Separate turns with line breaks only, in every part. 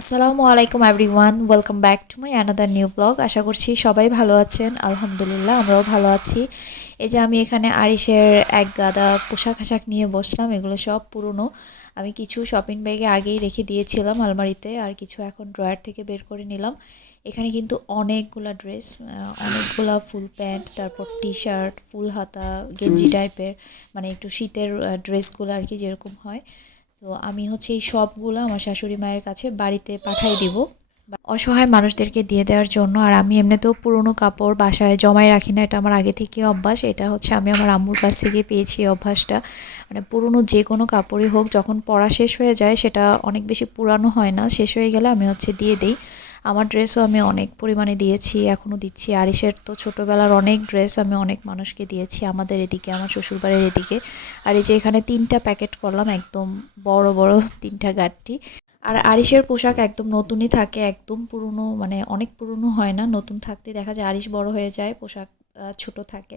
আসসালামু আলাইকুম everyone welcome back to my another new blog আশা করছি সবাই ভালো আছেন, আলহামদুলিল্লাহ আমরাও ভালো আছি। এই যে আমি এখানে আরিসের এক গাদা পোশাক আশাক নিয়ে বসলাম, এগুলো সব পুরনো। আমি কিছু শপিং ব্যাগে আগেই রেখে দিয়েছিলাম আলমারিতে, আর কিছু এখন ড্রয়ার থেকে বের করে নিলাম। এখানে কিন্তু অনেকগুলা ড্রেস অনেকগুলা ফুল প্যান্ট তারপর টি শার্ট ফুল হাতা, গেঞ্জি টাইপের মানে একটু শীতের ড্রেসগুলো আর কি যেরকম হয়। তো আমি হচ্ছে এই সবগুলো আমার শাশুড়ি মায়ের কাছে বাড়িতে পাঠাই দিব। অসহায় মানুষদেরকে দিয়ে দেওয়ার জন্য, আর আমি এমনিতেও পুরনো কাপড় বাসায় জমায় রাখি না, এটা আমার আগে থেকে অভ্যাস, এটা হচ্ছে আমি আমার আম্মুর কাছ থেকে পেয়েছি অভ্যাসটা। মানে পুরনো যে কোনো কাপড়ই হোক, যখন পড়া শেষ হয়ে যায়, সেটা অনেক বেশি পুরানো হয় না, শেষ হয়ে গেলে আমি হচ্ছে দিয়ে দিই। আমার ড্রেসও আমি অনেক পরিমাণে দিয়েছি, এখনও দিচ্ছি। আরিসের তো ছোটোবেলার অনেক ড্রেস আমি অনেক মানুষকে দিয়েছি, আমাদের এদিকে, আমার শ্বশুরবাড়ির এদিকে। আর এই যে এখানে তিনটা প্যাকেট করলাম, একদম বড় বড় তিনটা গাঠটি আর আরিসের পোশাক একদম নতুনই থাকে, একদম পুরনো মানে অনেক পুরনো হয় না, নতুন থাকতে দেখা যায় আরিস বড় হয়ে যায়, পোশাক ছোট থাকে।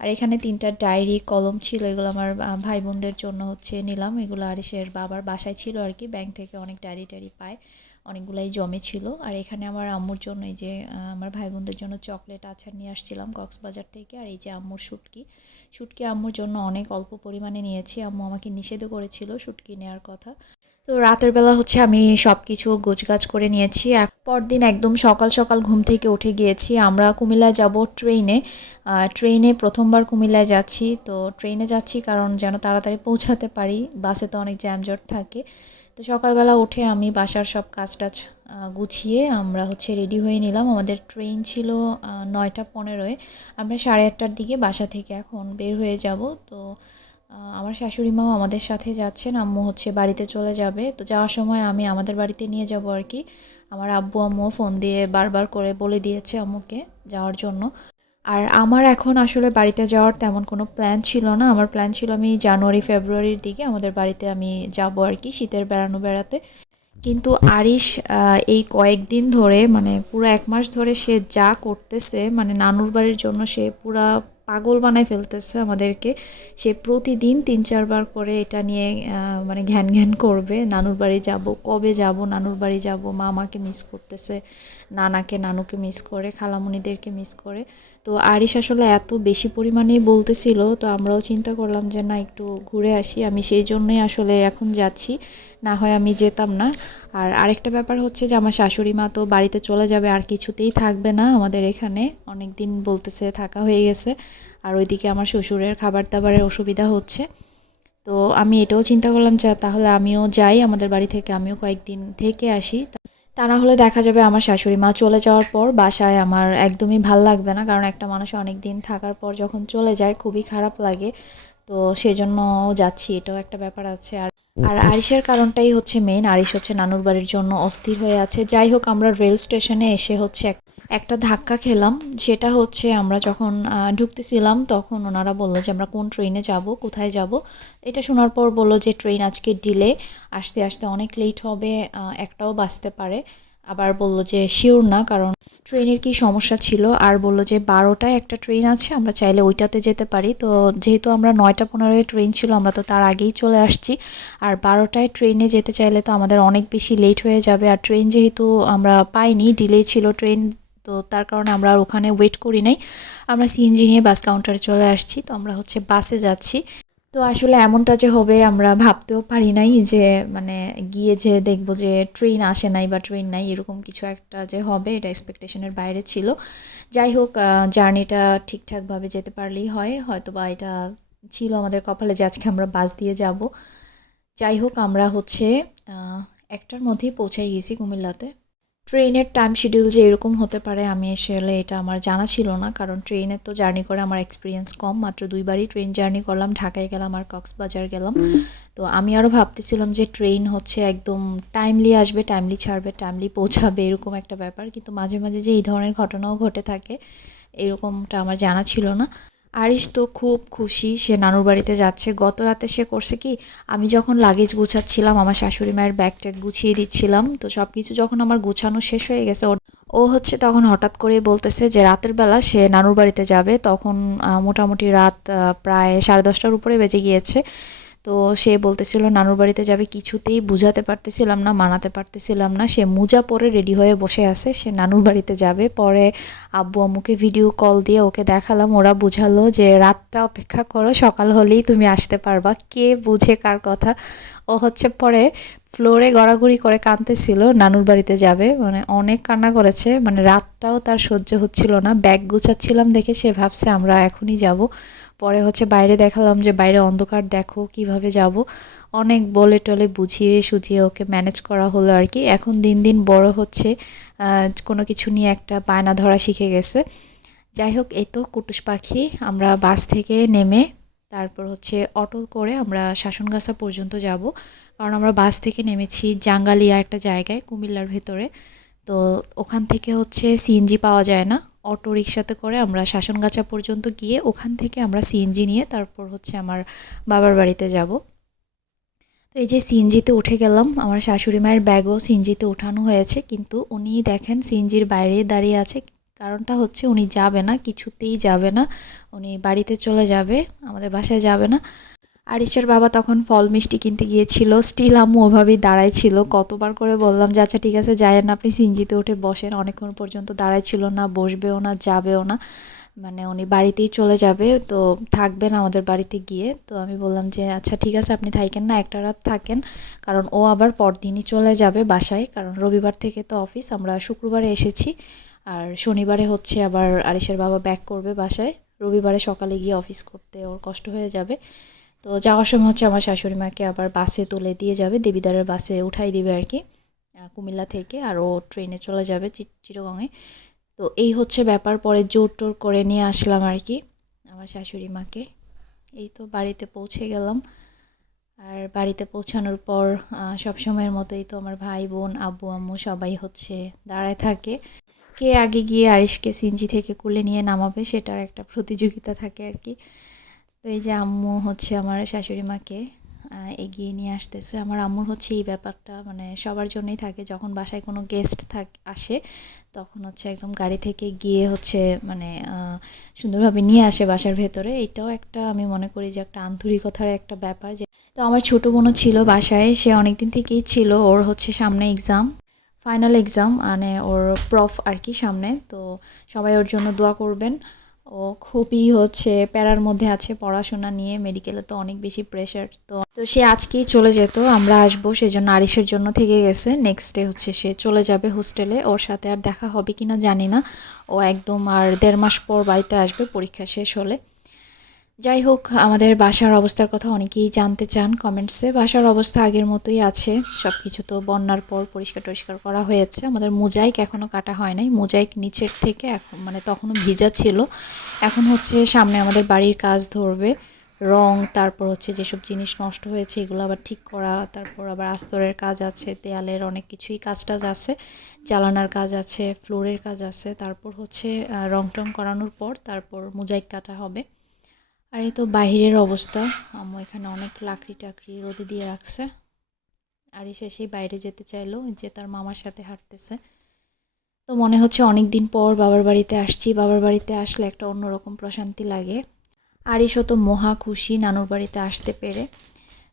আর এখানে তিনটা ডায়েরি, কলম ছিল, এগুলো আমার ভাই বোনদের জন্য হচ্ছে নিলাম, এগুলো আরিসের বাবার বাসায় ছিল আর কি, ব্যাংক থেকে অনেক ডায়েরি টায়েরি পায়। অনেকগুলাই জমে ছিল। আর এখানে আমার আম্মুর জন্য এই যে আমার ভাই বোনদের জন্য চকলেট আচার নিয়ে আসছিলাম কক্সবাজার থেকে। আর এই যে আম্মুর শুটকি। শুটকি আম্মুর জন্য অনেক অল্প পরিমাণে নিয়েছি। আম্মু আমাকে নিষেধও করেছিল শুটকি নেওয়ার কথা। তো রাতের বেলা হচ্ছে আমি সব কিছু গোছগাছ করে নিয়েছি। এক পরদিন একদম সকাল সকাল ঘুম থেকে উঠে গিয়েছি। আমরা কুমিল্লায় যাব ট্রেনে। ট্রেনে প্রথমবার কুমিল্লায় যাচ্ছি। তো ট্রেনে যাচ্ছি কারণ যেন তাড়াতাড়ি পৌঁছাতে পারি। বাসে তো অনেক জ্যামজট থাকে। তো সকালবেলা উঠে আমি বাসার সব কাজ টাজ গুছিয়ে আমরা হচ্ছে রেডি হয়ে নিলাম। আমাদের ট্রেন ছিল নয়টা পনেরোয়। আমরা সাড়ে আটটার দিকে বাসা থেকে এখন বের হয়ে যাব। তো আমার শাশুড়ি মাও আমাদের সাথে যাচ্ছেন, আম্মু হচ্ছে বাড়িতে চলে যাবে। তো যাওয়ার সময় আমি আমাদের বাড়িতে নিয়ে যাব আর কি। আমার আব্বু, আম্মু ফোন দিয়ে বারবার করে বলে দিয়েছে আম্মুকে যাওয়ার জন্য। আর আমার এখন আসলে বাড়িতে যাওয়ার তেমন কোনো প্ল্যান ছিল না। আমার প্ল্যান ছিল আমি জানুয়ারি, ফেব্রুয়ারির দিকে আমাদের বাড়িতে আমি যাব আর কি শীতের বেড়ানো বেড়াতে। কিন্তু আরিশ এই কয়েকদিন ধরে মানে পুরো এক মাস ধরে সে যা করতেছে মানে নানুর বাড়ির জন্য সে পুরা পাগল বানায় ফেলতেছে আমাদেরকে। সে প্রতিদিন তিন চারবার করে এটা নিয়ে মানে ঘ্যান ঘ্যান করবে। নানুর বাড়ি যাব, কবে যাব, নানুর বাড়ি যাব মামাকে মিস করতেছে, নানাকে, নানুকে মিস করে, খালামুনিদেরকে মিস করে। তো আরিস আসলে এত বেশি পরিমাণেই বলতেছিল, তো আমরাও চিন্তা করলাম যে না, একটু ঘুরে আসি। আমি সেই জন্যই আসলে এখন যাচ্ছি, না হয় আমি যেতাম না। আর আরেকটা ব্যাপার হচ্ছে যে আমার শাশুড়ি মা তো বাড়িতে চলে যাবে, আর কিছুতেই থাকবে না আমাদের এখানে। অনেক দিন বলতেছে, থাকা হয়ে গেছে। আর ওইদিকে আমার শ্বশুরের খাবার দাবারের অসুবিধা হচ্ছে। তো আমি এটাও চিন্তা করলাম যে তাহলে আমিও যাই আমাদের বাড়ি থেকে আমিও কয়েকদিন থেকে আসি। তা না হলে দেখা যাবে আমার শাশুড়ি মা চলে যাওয়ার পর বাসায় আমার একদমই ভালো লাগবে না কারণ একটা মানুষ অনেক দিন থাকার পর যখন চলে যায় খুবই খারাপ লাগে। তো সেজন্য যাচ্ছি এটাও একটা ব্যাপার আছে। আর আর আরিসের কারণটাই হচ্ছে মেন আরিস হচ্ছে নানুর বাড়ির জন্য অস্থির হয়ে আছে। যাই হোক আমরা রেল স্টেশনে এসে হচ্ছে একটা ধাক্কা খেলাম, সেটা হচ্ছে আমরা যখন ঢুকতেছিলাম তখন ওনারা বলল যে আমরা কোন ট্রেনে যাব, কোথায় যাব। এটা শোনার পর বলল যে ট্রেন আজকে ডিলে আসতে আসতে অনেক লেট হবে একটাও বাঁচতে পারে। আবার বলল যে শিওর না, কারণ ট্রেনের কি সমস্যা ছিল, আর বলল যে বারোটায় একটা ট্রেন আছে, আমরা চাইলে ওইটাতে যেতে পারি। তো যেহেতু আমরা নয়টা পনেরোয় ট্রেন ছিল, আমরা তো তার আগেই চলে আসছি। আর বারোটায় ট্রেনে যেতে চাইলে তো আমাদের অনেক বেশি লেট হয়ে যাবে। আর ট্রেন যেহেতু আমরা পাইনি ডিলে ছিল, ট্রেন তো তার কারণে আমরা আর ওখানে ওয়েট করি নাই। আমরা সিএনজি নিয়ে বাস কাউন্টারে চলে আসছি, তো আমরা হচ্ছে বাসে যাচ্ছি। তো আসলে এমনটা যে হবে আমরা ভাবতেও পারি নাই যে মানে গিয়ে যে দেখব যে ট্রেন আসে নাই বা ট্রেন নাই, এরকম কিছু একটা যে হবে, এটা এক্সপেকটেশনের বাইরে ছিল। যাই হোক জার্নিটা ঠিকঠাকভাবে যেতে পারলেই হয়। হয়তো বা এটা ছিল আমাদের কপালে যে আজকে আমরা বাস দিয়ে যাব। যাই হোক, আমরা হচ্ছে একটার মধ্যেই পৌঁছাই গেছি কুমিল্লাতে। ট্রেনের টাইম শিডিউল যে এরকম হতে পারে আমি আসলে এটা আমার জানা ছিল না। কারণ ট্রেনে তো জার্নি করে আমার এক্সপিরিয়েন্স কম। মাত্র দুইবারই ট্রেন জার্নি করলাম। ঢাকায় গেলাম আর কক্সবাজার গেলাম। তো আমি আরও ভাবতেছিলাম যে ট্রেন হচ্ছে একদম টাইমলি আসবে টাইমলি ছাড়বে টাইমলি পৌঁছাবে এরকম একটা ব্যাপার। কিন্তু মাঝে মাঝে যে এই ধরনের ঘটনাও ঘটে থাকে এরকমটা আমার জানা ছিল না। আরিশ তো খুব খুশি, সে নানুর বাড়িতে যাচ্ছে। গত রাতে সে করছে কি, আমি যখন লাগেজ গুছাচ্ছিলাম, আমার শাশুড়ি মায়ের ব্যাগ ট্যাগ গুছিয়ে দিচ্ছিলাম, তো সব কিছু যখন আমার গুছানো শেষ হয়ে গেছে ও হচ্ছে তখন হঠাৎ করে বলতেছে যে রাতের বেলা সে নানুর বাড়িতে যাবে। তখন মোটামুটি রাত প্রায় সাড়ে দশটার উপরে বেজে গিয়েছে। তো সে বলতেছিল, নানুর বাড়িতে যাবে, কিছুতেই বুঝাতে পারতেছিলাম না, মানাতে পারতেছিলাম না। সে মোজা পরে রেডি হয়ে বসে আছে, সে নানুর বাড়িতে যাবে। পরে আব্বু আম্মুকে ভিডিও কল দিয়ে ওকে দেখালাম, ওরা বুঝালো যে, রাতটা অপেক্ষা করো, সকাল হলেই তুমি আসতে পারবা। কে বুঝে কার কথা? ও হচ্ছে পরে ফ্লোরে গড়াগড়ি করে কাঁদতেছিল, নানুর বাড়িতে যাবে। মানে অনেক কান্না করেছে মানে রাতটাও তার সহ্য হচ্ছিল না। ব্যাগ গুছাচ্ছিলাম দেখে সে ভাবছে, আমরা এখনই যাব। পরে হচ্ছে বাইরে দেখালাম যে বাইরে অন্ধকার, দেখো কীভাবে যাব। অনেক বলে টলে বুঝিয়ে সুঝিয়ে ওকে ম্যানেজ করা হলো আর কি। এখন দিন দিন বড় হচ্ছে কোনো কিছু নিয়ে একটা বায়না ধরা শিখে গেছে। যাই হোক, এই তো কুটুস পাখি, আমরা বাস থেকে নেমে তারপর হচ্ছে অটো করে আমরা শাসনগাছা পর্যন্ত যাব। কারণ আমরা বাস থেকে নেমেছি জাঙ্গালিয়া একটা জায়গায়, কুমিল্লার ভেতরে। তো ওখান থেকে হচ্ছে সিএনজি পাওয়া যায় না। অটো রিক্সাতে করে আমরা শাসনগাছা পর্যন্ত গিয়ে ওখান থেকে আমরা সিএনজি নিয়ে তারপর হচ্ছে আমার বাবার বাড়িতে যাব। তো এই যে সিএনজিতে উঠে গেলাম, আমার শাশুড়ি মায়ের ব্যাগও সিএনজিতে উঠানো হয়েছে, কিন্তু উনি দেখেন সিএনজির বাইরে দাঁড়িয়ে আছে, কারণটা হচ্ছে উনি যাবে না, কিছুতেই যাবে না, উনি বাড়িতে চলে যাবে, আমাদের বাসায় যাবে না। আরিসের বাবা তখন ফল মিষ্টি কিনতে গিয়েছিল। স্টিল আম্মু ওভাবেই দাঁড়াই ছিল। কতবার করে বললাম, যে আচ্ছা ঠিক আছে যায়েন না আপনি সিঞ্জিতে উঠে বসেন। অনেকক্ষণ পর্যন্ত দাঁড়াই ছিল না, বসবেও না, যাবেও না। মানে উনি বাড়িতেই চলে যাবে, তো থাকবেন আমাদের বাড়িতে গিয়ে। তো আমি বললাম যে আচ্ছা ঠিক আছে, আপনি থাকেন না, একটা রাত থাকেন। কারণ ও আবার পরদিনই চলে যাবে বাসায়। কারণ রবিবার থেকে তো অফিস, আমরা শুক্রবারে এসেছি। আর শনিবারে হচ্ছে আবার আরিসের বাবা ব্যাক করবে বাসায়। রবিবারে সকালে গিয়ে অফিস করতে ওর কষ্ট হয়ে যাবে। তো যাওয়ার সময় হচ্ছে আমার শাশুড়ি মাকে আবার বাসে তুলে দিয়ে যাবে, দেবিদারের বাসে উঠাই দিবে আর কি কুমিল্লা থেকে, আর ও ট্রেনে চলে যাবে চি- চিটাগংয়ে তো এই হচ্ছে ব্যাপার, পরে জোর টোর করে নিয়ে আসলাম আর কি, আমার শাশুড়ি মাকে। এই তো বাড়িতে পৌঁছে গেলাম। আর বাড়িতে পৌঁছানোর পর সব সময়ের মতোই তো আমার ভাই, বোন, আব্বু, আম্মু সবাই হচ্ছে দাঁড়ায় থাকে। কে আগে গিয়ে আরিশকে সিনজি থেকে কুলে নিয়ে নামাবে, সেটার একটা প্রতিযোগিতা থাকে আর কি। তো এই যে আম্মু হচ্ছে আমার শাশুড়ি মাকে এগিয়ে নিয়ে আসতেছে। আমার আম্মুর হচ্ছে এই ব্যাপারটা মানে সবার জন্যই থাকে। যখন বাসায় কোনো গেস্ট থাক, আসে, তখন হচ্ছে একদম গাড়ি থেকে গিয়ে হচ্ছে মানে সুন্দরভাবে নিয়ে আসে বাসার ভেতরে। এটাও একটা আমি মনে করি যে একটা আন্তরিকতার একটা ব্যাপার যে তো আমার ছোটো বোনও ছিল বাসায়। সে অনেকদিন থেকেই ছিল ওর হচ্ছে সামনে এক্সাম ফাইনাল এক্সাম মানে ওর প্রফ আর কি সামনে। তো সবাই ওর জন্য দোয়া করবেন। ও খুবই হচ্ছে প্যারার মধ্যে আছে পড়াশোনা নিয়ে, মেডিকেলে তো অনেক বেশি প্রেশার তো তো সে আজকেই চলে যেত, আমরা আসব, সেজন্য আরিসের জন্য থেকে গেছে নেক্সট ডে হচ্ছে সে চলে যাবে হোস্টেলে ওর সাথে আর দেখা হবে কিনা জানি না, ও একদম আর দেড় মাস পর বাড়িতে আসবে, পরীক্ষা শেষ হলে। যাই হোক আমাদের বাসার অবস্থার কথা অনেকেই জানতে চান কমেন্টসে। বাসার অবস্থা আগের মতোই আছে। সব কিছু তো বন্যার পর পরিষ্কার টরিষ্কার করা হয়েছে। আমাদের মোজাইক এখনও কাটা হয় নাই। মোজাইক নিচের থেকে এখন মানে তখনও ভিজা ছিল। এখন হচ্ছে সামনে আমাদের বাড়ির কাজ ধরবে। রং, তারপর হচ্ছে যেসব জিনিস নষ্ট হয়েছে, এগুলো আবার ঠিক করা, তারপর আবার আস্তরের কাজ আছে, দেয়ালের অনেক কিছুই কাজ টাজ আছে, জ্বালানার কাজ আছে, ফ্লোরের কাজ আছে। তারপর হচ্ছে রং টং করানোর পর তারপর মোজাইক কাটা হবে। আর এই তো বাহিরের অবস্থা। আম্মু এখানে অনেক লাকড়ি টাকড়ি রোদে দিয়ে রাখছে। আর এসে সেই বাইরে যেতে চাইলো যে তার মামার সাথে হাঁটতেছে। তো মনে হচ্ছে অনেক দিন পর বাবার বাড়িতে আসছি। বাবার বাড়িতে আসলে একটা অন্যরকম প্রশান্তি লাগে। আরিসও তো মহা খুশি নানুর বাড়িতে আসতে পেরে।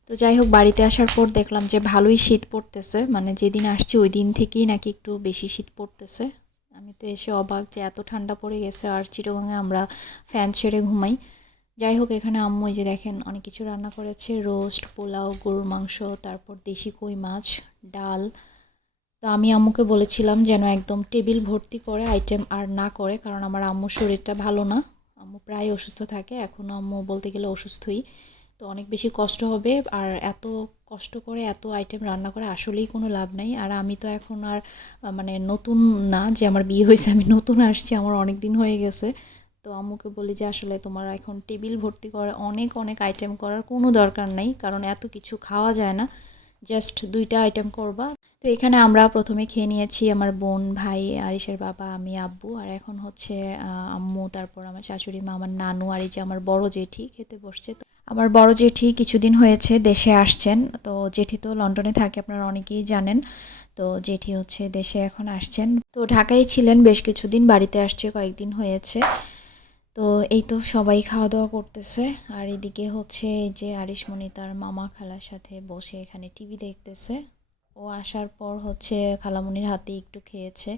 তো যাই হোক, বাড়িতে আসার পর দেখলাম যে ভালোই শীত পড়তেছে। মানে যেদিন আসছি ওই দিন থেকেই নাকি একটু বেশি শীত পড়তেছে। আমি তো এসে অবাক যে এত ঠান্ডা পড়ে গেছে। আর চিরগঙ্গে আমরা ফ্যান ছেড়ে ঘুমাই। যাই হোক এখানে আম্মু এই যে দেখেন অনেক কিছু রান্না করেছে। রোস্ট, পোলাও, গরুর মাংস, তারপর দেশি কই মাছ, ডাল। তো আমি আম্মুকে বলেছিলাম যেন একদম টেবিল ভর্তি করে আইটেম আর না করে, কারণ আমার আম্মুর শরীরটা ভালো না। আম্মু প্রায় অসুস্থ থাকে এখনও আম্মু বলতে গেলে অসুস্থই। তো অনেক বেশি কষ্ট হবে আর এত কষ্ট করে এত আইটেম রান্না করে আসলেই কোনো লাভ নাই। আর আমি তো এখন আর মানে নতুন না যে আমার বিয়ে হয়েছে, আমি নতুন আসছি, আমার অনেক দিন হয়ে গেছে। তো আম্মুকে বলি যে, আসলে তোমার এখন টেবিল ভর্তি করে অনেক অনেক আইটেম করার কোনো দরকার নেই, কারণ এত কিছু খাওয়া যায় না। জাস্ট দুইটা আইটেম করবা। তো এখানে আমরা প্রথমে খেয়ে নিয়েছি আমার বোন, ভাই আরিসের বাবা, আমি, আব্বু। আর এখন হচ্ছে আম্মু, তারপর আমার শাশুড়ি মা, আমার নানু, আর এই যে আমার বড় জেঠি খেতে বসছে। তো আমার বড় জেঠি কিছুদিন হয়েছে, দেশে আসছেন। তো জেঠি তো লন্ডনে থাকে, আপনারা অনেকেই জানেন। তো জেঠি হচ্ছে দেশে এখন আসছেন। তো ঢাকায় ছিলেন বেশ কিছুদিন, বাড়িতে আসছে, কয়েকদিন হয়েছে। তো এই তো সবাই খাওয়া দাওয়া করতেছে। আর এদিকে হচ্ছে যে আরিশমণি তার মামা খালার সাথে বসে এখানে টিভি দেখতেছে। ও আসার পর হচ্ছে খালামণির হাতে একটু খেয়েছে।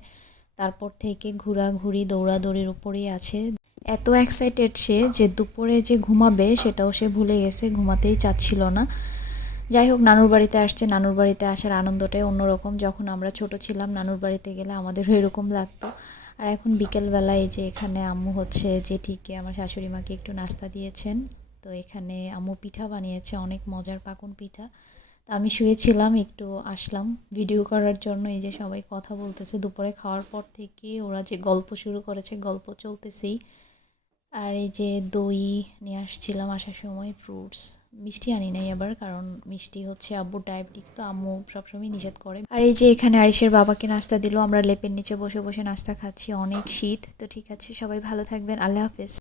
তারপর থেকে ঘোরাঘুরি, দৌড়াদৌড়ির উপরেই আছে। এত এক্সাইটেড সে যে দুপুরে যে ঘুমাবে সেটাও সে ভুলে গেছে, ঘুমাতেই চাচ্ছিল না। যাই হোক, নানুর বাড়িতে আসছে। নানুর বাড়িতে আসার আনন্দটাই অন্যরকম। যখন আমরা ছোট ছিলাম, নানুর বাড়িতে গেলে আমাদেরও এরকম লাগতো। আর এখন বিকেলবেলা এই যে এখানে আম্মু হচ্ছে যে ঠিকই আমার শাশুড়ি মাকে একটু নাস্তা দিয়েছেন। তো এখানে আম্মু পিঠা বানিয়েছে, অনেক মজার পাকন পিঠা। তো আমি শুয়েছিলাম, একটু আসলাম ভিডিও করার জন্য। এই যে সবাই কথা বলতেছে, দুপুরে খাওয়ার পর থেকে ওরা যে গল্প শুরু করেছে, গল্প চলতেছেই। আর এই যে দই নিয়ে আসছিলাম আসার সময় ফ্রুটস মিষ্টি আনি নাই আবার, কারণ মিষ্টি হচ্ছে আব্বুর ডায়াবেটিক্স তো আম্মু সবসময় নিষেধ করে। আর এই যে এখানে আরিসের বাবাকে নাস্তা দিল, আমরা লেপের নিচে বসে বসে নাস্তা খাচ্ছি অনেক শীত, তো ঠিক আছে, সবাই ভালো থাকবেন, আল্লাহ হাফেজ।